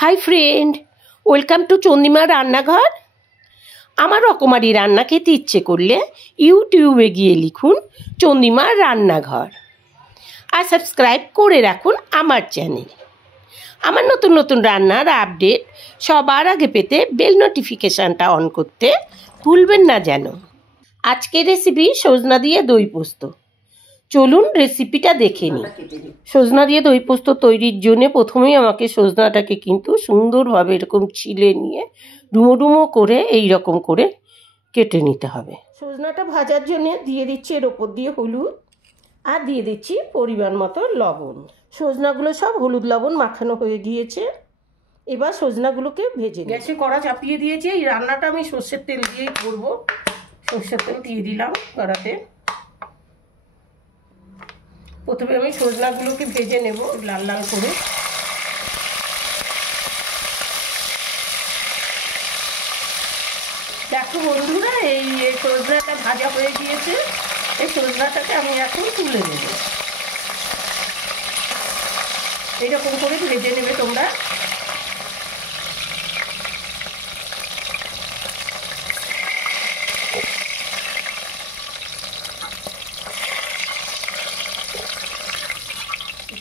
Hi friend, welcome to Chandrima রান্নাঘর। আমার রকমারি রান্না খেতে ইচ্ছে করলে ইউটিউবে গিয়ে লিখুন চন্দ্রিমা রান্নাঘর আর সাবস্ক্রাইব করে রাখুন আমার চ্যানেল। আমার নতুন নতুন রান্নার আপডেট সবার আগে পেতে বেল নোটিফিকেশানটা অন করতে ভুলবেন না যেন। আজকের রেসিপি সজনা দিয়ে দই পোস্ত। চলুন রেসিপিটা দেখে নিই। সজনা দিয়ে দই পোস্ত তৈরির জন্য প্রথমেই আমাকে সজনাটাকে কিন্তু সুন্দরভাবে এরকম ছিলে নিয়ে ডুমো ডুমো করে এই রকম করে কেটে নিতে হবে। সজনাটা ভাজার জন্য দিয়ে দিচ্ছি এর ওপর দিয়ে হলুদ আর দিয়ে দিচ্ছি পরিমাণ মতো লবণ। সজনাগুলো সব হলুদ লবণ মাখানো হয়ে গিয়েছে। এবার সজনাগুলোকে ভেজে গ্যাসে কড়া চাপিয়ে দিয়েছি। এই রান্নাটা আমি সর্ষের তেল দিয়েই করব। সর্ষের তেল দিয়ে দিলাম কড়াতে। প্রথমে আমি সজনাগুলোকে ভেজে নেব লাল লাল করে। দেখো বন্ধুরা, এই সজনাটা ভাজা হয়ে গিয়েছে। এই সজনাটাকে আমি এখন তুলে নেব। এইরকম করে ভেজে নেবে তোমরা।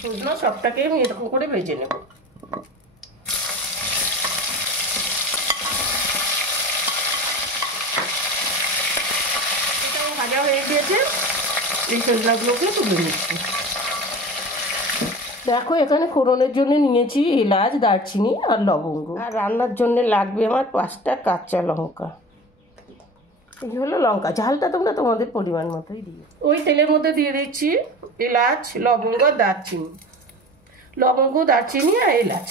সজনা সবটাকে আমি এরকম করে ভেজে নেব। এটা ভাজা হয়ে গিয়েছে। এই সজনাগুলোকে তুলে নিচ্ছি। দেখো এখানে ফোড়নের জন্য নিয়েছি এলাচ, দারচিনি আর লবঙ্গ। আর রান্নার জন্য লাগবে আমার 5টা কাঁচা লঙ্কা। এই হলো লঙ্কা। ঝালটা তোমরা তোমাদের পরিমাণ মতোই দিও। ওই তেলের মধ্যে দিয়ে দিচ্ছি এলাচ, লবঙ্গ, দারচিনি। লবঙ্গ, দারচিনি আর এলাচ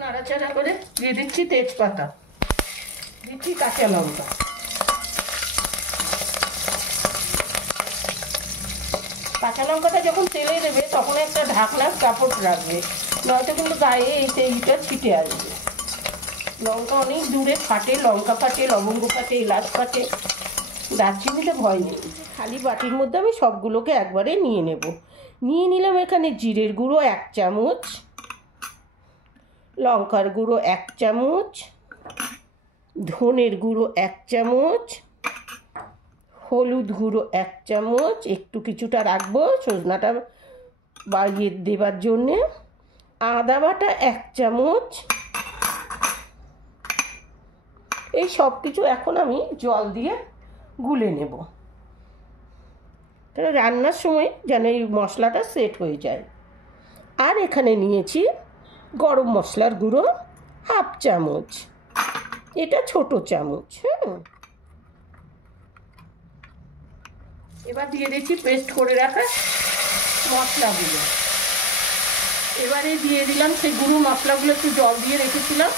নাড়াচাড়া করে দিয়ে দিচ্ছি তেজপাতা, দিচ্ছি কাঁচা লঙ্কা। কাঁচা লঙ্কাটা যখন তেলে দেবে তখন একটা ঢাকনার কাপড় রাখবে, নয়তো কিন্তু গায়ে এই তেলটা ছিটে আসবে। লঙ্কা অনেক দূরে ফাটে, লঙ্কা ফাটে, লবঙ্গ ফাটে, এলাচ ফাটে, দারচিনিতে ভয় নেই। খালি বাটির মধ্যে আমি সবগুলোকে একবারে নিয়ে নেব। নিয়ে নিলাম এখানে জিরের গুঁড়ো 1 চামচ, লঙ্কার গুঁড়ো 1 চামচ, ধনের গুঁড়ো 1 চামচ, হলুদ গুঁড়ো 1 চামচ, একটু কিছুটা রাখবো সজনাটা বাড়িয়ে দেবার জন্যে, আদা বাটা 1 চামচ। এই সব কিছু এখন আমি জল দিয়ে গুলে নেব, তাহলে রান্নার সময় যেন এই মশলাটা সেট হয়ে যায়। আর এখানে নিয়েছি গরম মশলার গুঁড়ো 1/2 চামচ, এটা ছোট চামচ। এবার দিয়ে দিচ্ছি পেস্ট করে রাখা মশলাগুলো। এবারে দিয়ে দিলাম সেই গুঁড়ো মশলাগুলো, একটু জল দিয়ে রেখেছিলাম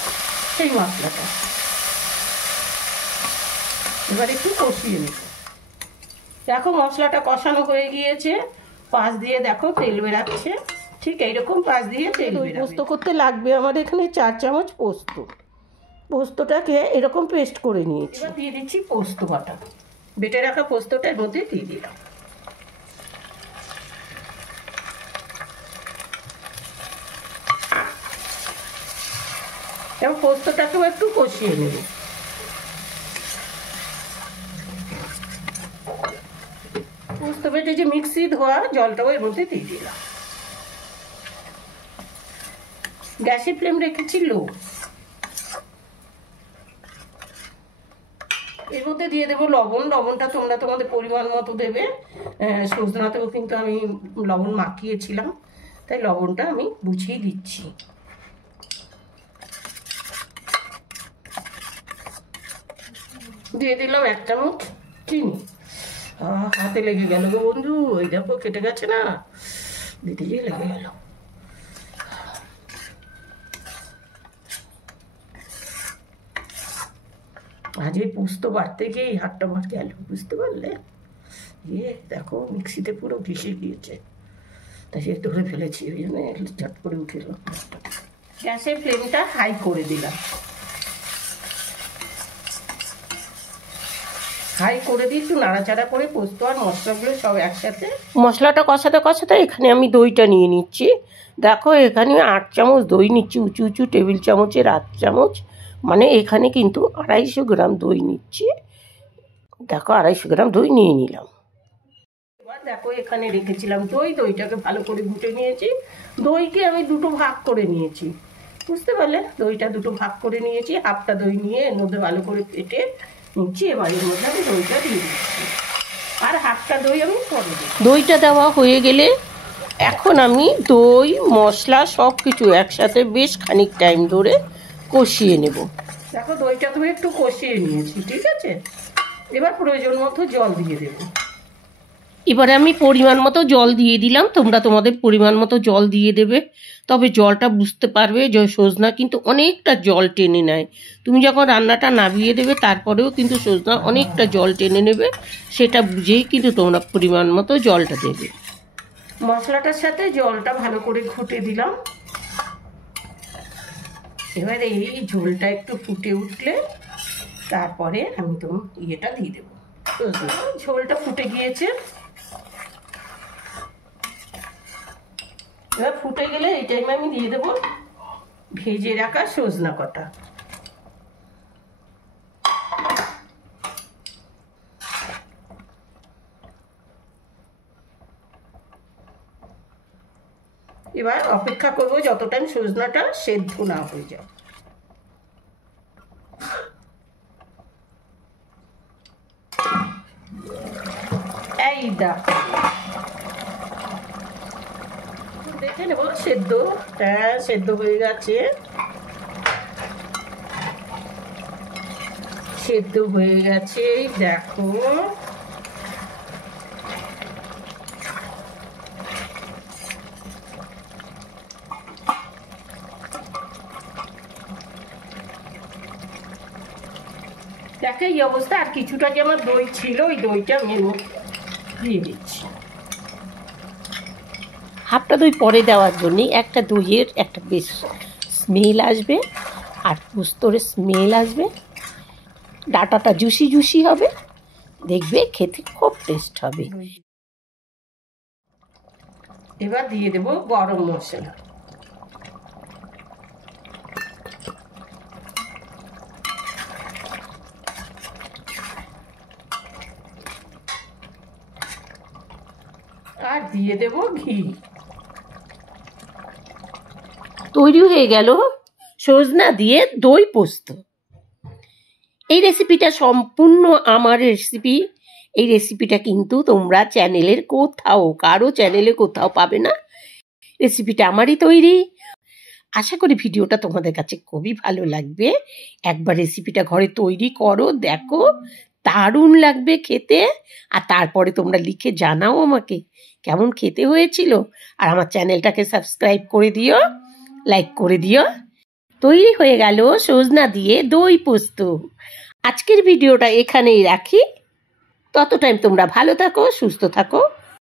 সেই মশলাটা। এবার একটু কষিয়ে নিব। দেখো মশলাটা কষানো হয়ে গিয়েছে। পাশ দিয়ে দেখো তেল বেরাচ্ছে। ঠিক এইরকম পাশ দিয়ে তেল বেরাবে। পোস্ত করতে লাগবে আমার এখানে 4 চামচ পোস্ত। পোস্তটাকে এরকম পেস্ট করে নিয়েছি। এবার দিয়ে দিচ্ছি পোস্ত বাটা। বেটে রাখা পোস্তটা এর মধ্যে দিয়ে দিলাম। এবার পোস্তটাকেও একটু কষিয়ে নেব। পোস্ত বেটে যে মিক্সি ধোয়া জলটাও এর মধ্যে দিয়ে দিলাম। গ্যাসের ফ্লেম রেখেছি লো। এর মধ্যে দিয়ে দেবো লবণ। লবণটা তোমরা তোমাদের পরিমাণ মতো দেবে। সজনাতেও কিন্তু আমি লবণ মাখিয়েছিলাম, তাই লবণটা আমি বুঝিয়ে দিচ্ছি। দিয়ে দিলাম 1 চামচ চিনি। হাতে লেগে গেল গো বন্ধু, ওই দেখো কেটে গেছে না, দিতে গিয়ে লেগে গেল। আজ এই পোস্ত বাড়তে গিয়ে এই হাতটা আমার গেল, বুঝতে পারলে? দেখো মিক্সিতে পুরো ভেসে গিয়েছে, তাই সে ধরে ফেলেছি, ওই জন্য ঝট করে উঠে এলো। গ্যাসের ফ্লেমটা হাই করে দিলাম। হাই করে দিই, একটু নাড়াচাড়া করে পোস্ত আর মশলাগুলো সব একসাথে। মশলাটা কষাতে কষাতে এখানে আমি দইটা নিয়ে নিচ্ছি। দেখো এখানে 8 চামচ দই নিচ্ছি, উঁচু উঁচু টেবিল চামচের 8 চামচ, মানে এখানে কিন্তু 250 গ্রাম দই নিচ্ছি। দেখো 250 গ্রাম দই নিয়ে নিলাম। এবার দেখো এখানে রেখেছিলাম দইটাকে ভালো করে ঘুটে নিয়েছি। দইকে আমি দুটো ভাগ করে নিয়েছি, বুঝতে পারলে? দইটা দুটো ভাগ করে নিয়েছি, হাফটা দই নিয়ে এর মধ্যে ভালো করে ফেটে নিচ্ছি। এবার এর মধ্যে আমি দইটা দিয়ে দিচ্ছি, আর হাফটা দই আমি পরে দিই। দইটা দেওয়া হয়ে গেলে এখন আমি দই মশলা সব কিছু একসাথে বেশ খানিক টাইম ধরে কষিয়ে নেব। দেখো দইটা তুমি একটু কষিয়ে নিয়েছি, ঠিক আছে? এবার প্রয়োজন মতো জল দিয়ে দেব। এবারে আমি পরিমাণ মতো জল দিয়ে দিলাম, তোমরা তোমাদের পরিমাণ মতো জল দিয়ে দেবে। তবে জলটা বুঝতে পারবে যে সজনা কিন্তু অনেকটা জল টেনে নেয়। তুমি যখন রান্নাটা নামিয়ে দেবে তারপরেও কিন্তু সজনা অনেকটা জল টেনে নেবে, সেটা বুঝেই কিন্তু তোমরা পরিমাণ মতো জলটা দেবে। মশলাটার সাথে জলটা ভালো করে ঘুটে দিলাম। এবারে এই ঝোলটা একটু ফুটে উঠলে তারপরে আমি তো ইয়েটা দিয়ে দেবো। ঝোলটা ফুটে গিয়েছে, এবার ফুটে গেলে এই টাইমে আমি দিয়ে দেবো ভেজে রাখা সজনা কটা। এবার অপেক্ষা করবো যত টাইম সজনাটা সেদ্ধ না হয়ে যায়। এই দেখো দেখে নেবো সেদ্ধ, হ্যাঁ সেদ্ধ হয়ে গেছে, সেদ্ধ হয়ে গেছে। দেখো দেখো এই অবস্থা। আর কিছুটা যে আমার দই ছিল, ওই দইটা আমি দিয়ে দিচ্ছি। হাফটা দই পরে দেওয়ার জন্যে একটা দইয়ের একটা বেশ স্মেল আসবে, আর পোস্তর স্মেল আসবে, ডাটাটা জুসি জুসি হবে, দেখবে খেতে খুব টেস্ট হবে। এবার দিয়ে দেব গরম মশলা। আর দিয়ে দেব ঘি। তৈরি হয়ে গেল সজনা দিয়ে দই পোস্ত। এই রেসিপিটা সম্পূর্ণ আমার রেসিপি। এই রেসিপিটা কিন্তু তোমরা চ্যানেলের কোথাও, কারো চ্যানেলে কোথাও পাবে না। রেসিপিটা আমারই তৈরি। আশা করি ভিডিওটা তোমাদের কাছে খুবই ভালো লাগবে। একবার রেসিপিটা ঘরে তৈরি করো, দেখো দারুণ লাগবে খেতে। আর তারপরে তোমরা লিখে জানাও আমাকে কেমন খেতে হয়েছিল। আর আমার চ্যানেলটাকে সাবস্ক্রাইব করে দিও, লাইক করে দিও। তৈরি হয়ে গেল সজনা দিয়ে দই পোস্ত। আজকের ভিডিওটা এখানেই রাখি। তত টাইম তোমরা ভালো থাকো, সুস্থ থাকো।